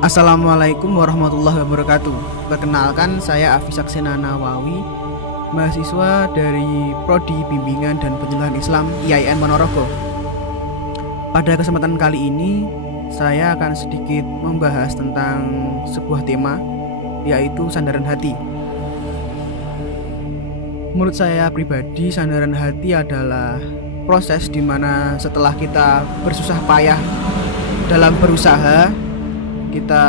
Assalamualaikum warahmatullahi wabarakatuh. Perkenalkan, saya Afis Saksena Nawawi, mahasiswa dari Prodi Bimbingan dan Penyuluhan Islam IAIN Ponorogo. Pada kesempatan kali ini, saya akan sedikit membahas tentang sebuah tema, yaitu sandaran hati. Menurut saya pribadi, sandaran hati adalah proses di mana setelah kita bersusah payah dalam berusaha, kita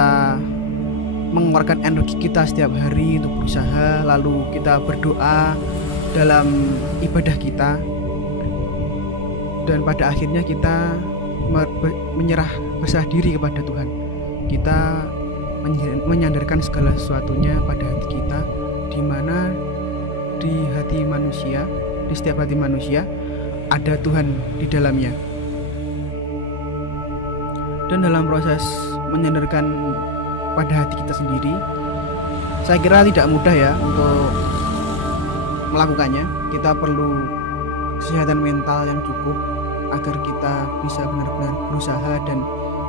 mengeluarkan energi kita setiap hari untuk berusaha, lalu kita berdoa dalam ibadah kita, dan pada akhirnya kita berserah diri kepada Tuhan. Kita menyandarkan segala sesuatunya pada hati kita, di mana di hati manusia, di setiap hati manusia ada Tuhan di dalamnya. Dan dalam proses menyandarkan pada hati kita sendiri, saya kira tidak mudah ya untuk melakukannya. Kita perlu kesehatan mental yang cukup agar kita bisa benar-benar berusaha dan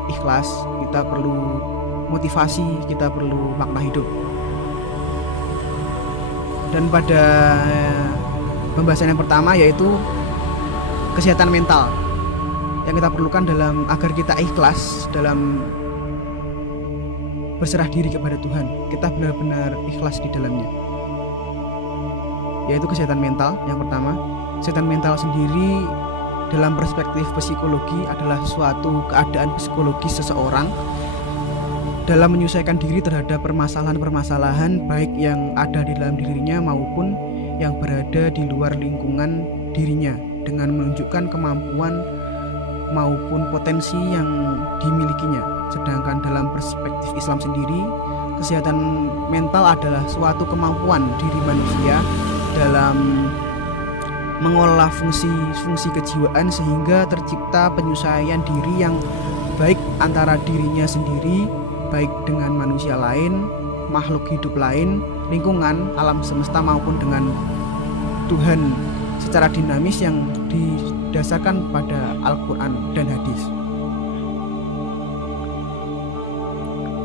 ikhlas. Kita perlu motivasi, kita perlu makna hidup. Dan pada pembahasan yang pertama, yaitu kesehatan mental yang kita perlukan agar kita ikhlas dalam berserah diri kepada Tuhan. Kita benar-benar ikhlas di dalamnya, yaitu kesehatan mental. Yang pertama, kesehatan mental sendiri dalam perspektif psikologi adalah suatu keadaan psikologis seseorang dalam menyesuaikan diri terhadap permasalahan-permasalahan baik yang ada di dalam dirinya maupun yang berada di luar lingkungan dirinya, dengan menunjukkan kemampuan maupun potensi yang dimilikinya. Sedangkan dalam perspektif Islam sendiri, kesehatan mental adalah suatu kemampuan diri manusia dalam mengolah fungsi kejiwaan sehingga tercipta penyesuaian diri yang baik antara dirinya sendiri, baik dengan manusia lain, makhluk hidup lain, lingkungan, alam semesta maupun dengan Tuhan secara dinamis yang didasarkan pada Al-Quran dan hadis.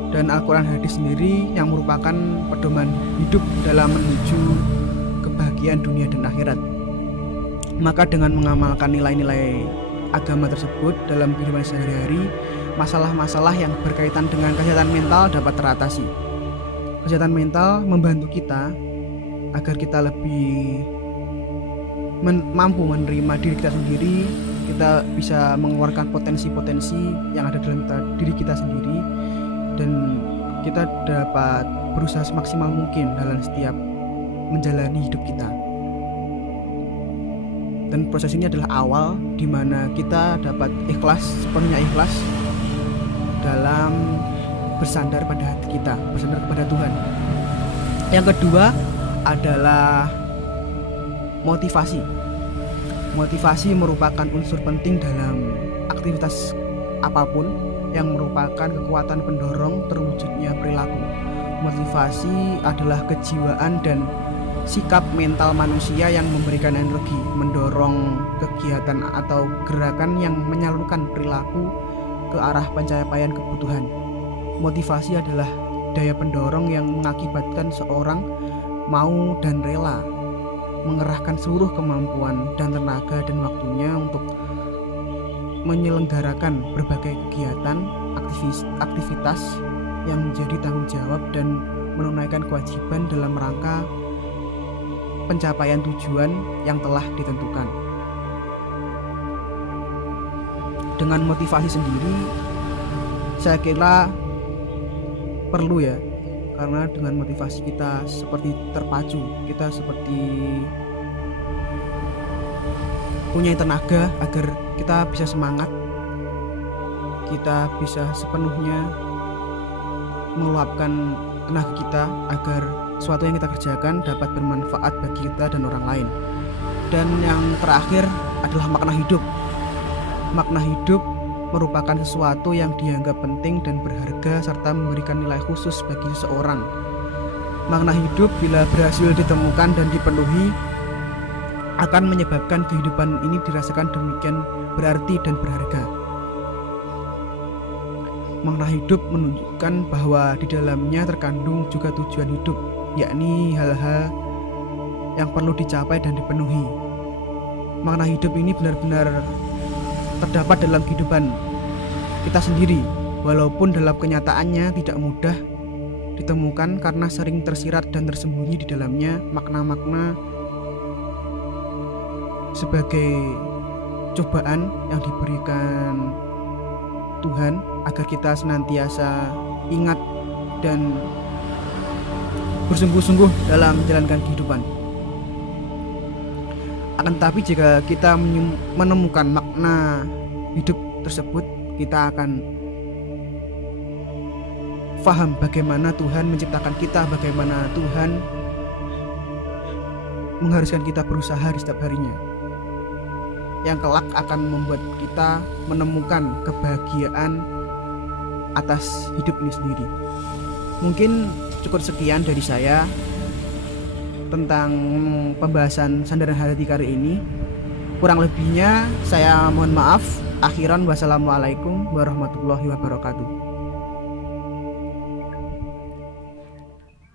Dan Al-Quran hadis sendiri yang merupakan pedoman hidup dalam menuju kebahagiaan dunia dan akhirat. Maka dengan mengamalkan nilai-nilai agama tersebut dalam kehidupan sehari-hari, masalah-masalah yang berkaitan dengan kesehatan mental dapat teratasi. Kesehatan mental membantu kita agar kita lebih mampu menerima diri kita sendiri. Kita bisa mengeluarkan potensi-potensi yang ada dalam diri kita sendiri, dan kita dapat berusaha semaksimal mungkin dalam setiap menjalani hidup kita. Dan proses ini adalah awal di mana kita dapat sepenuhnya ikhlas dalam bersandar pada hati kita, bersandar kepada Tuhan. Yang kedua adalah motivasi. Motivasi merupakan unsur penting dalam aktivitas apapun yang merupakan kekuatan pendorong terwujudnya perilaku. Motivasi adalah kejiwaan dan sikap mental manusia yang memberikan energi, mendorong kegiatan atau gerakan yang menyalurkan perilaku ke arah pencapaian kebutuhan. Motivasi adalah daya pendorong yang mengakibatkan seorang mau dan rela mengerahkan seluruh kemampuan dan tenaga dan waktunya untuk menyelenggarakan berbagai kegiatan, aktivitas yang menjadi tanggung jawab dan menunaikan kewajiban dalam rangka pencapaian tujuan yang telah ditentukan. Dengan motivasi sendiri, saya kira perlu ya, karena dengan motivasi kita seperti terpacu, kita seperti punya tenaga agar kita bisa semangat, kita bisa sepenuhnya meluapkan tenaga kita agar sesuatu yang kita kerjakan dapat bermanfaat bagi kita dan orang lain. Dan yang terakhir adalah makna hidup. Makna hidup merupakan sesuatu yang dianggap penting dan berharga serta memberikan nilai khusus bagi seseorang. Makna hidup bila berhasil ditemukan dan dipenuhi akan menyebabkan kehidupan ini dirasakan demikian berarti dan berharga. Makna hidup menunjukkan bahwa di dalamnya terkandung juga tujuan hidup, yakni hal-hal yang perlu dicapai dan dipenuhi. Makna hidup ini benar-benar terdapat dalam kehidupan kita sendiri, walaupun dalam kenyataannya tidak mudah ditemukan karena sering tersirat dan tersembunyi di dalamnya makna-makna sebagai cobaan yang diberikan Tuhan agar kita senantiasa ingat dan bersungguh-sungguh dalam menjalankan kehidupan. Akan tetapi jika kita menemukan makna hidup tersebut, kita akan faham bagaimana Tuhan menciptakan kita, bagaimana Tuhan mengharuskan kita berusaha di setiap harinya, yang kelak akan membuat kita menemukan kebahagiaan atas hidup ini sendiri. Mungkin cukup sekian dari saya tentang pembahasan sandaran hati kali ini. Kurang lebihnya saya mohon maaf. Akhiran wassalamualaikum warahmatullahi wabarakatuh.